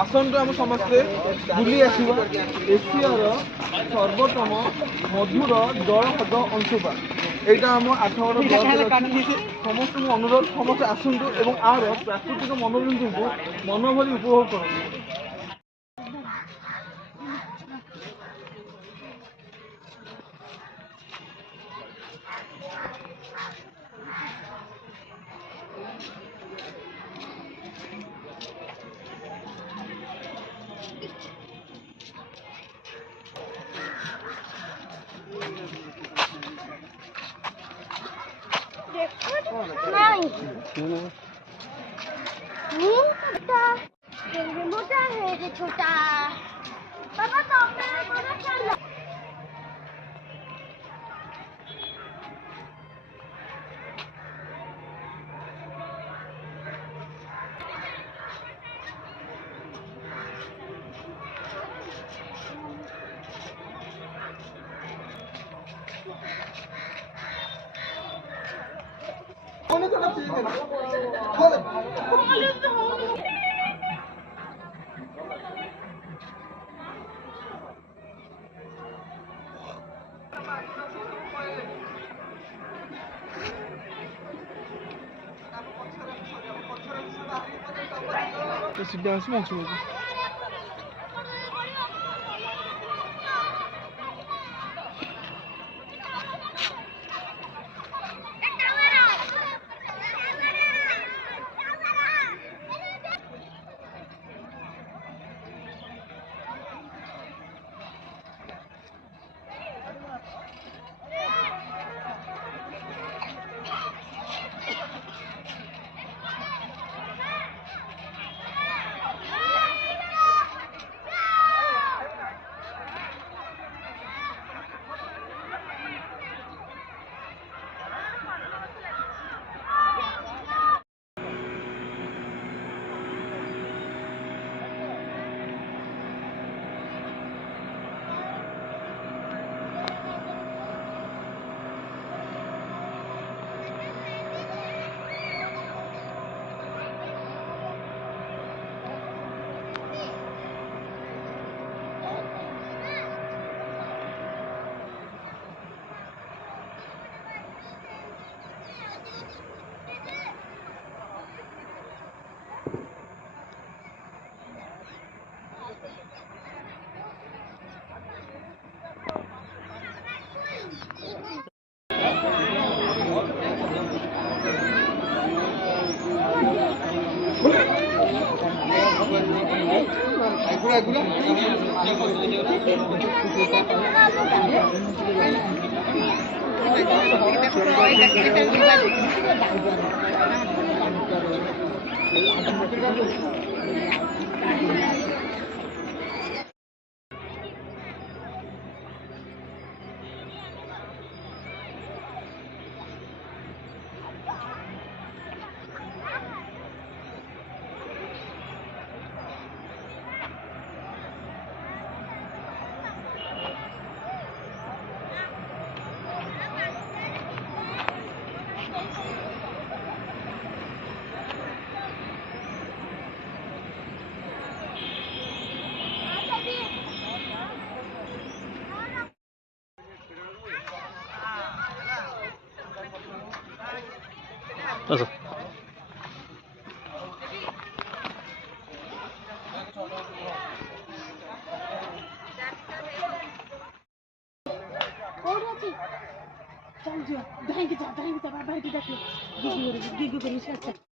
आसନ୍ତୁ आम समस्ते बुली आसवा एशियार सर्वोत्तम मधुर जलपद अंशुपा यहाँ आम आठगड़ समस्त अनुरोध समस्त आसतु और आर प्राकृतिक मनोरंजन को मन भरी उपभोग करूँ। मोटा है कि छोटा पापा तो चल सीधा आस अच्छा चल जा बाहर की जा बाबा की जा गिगी करी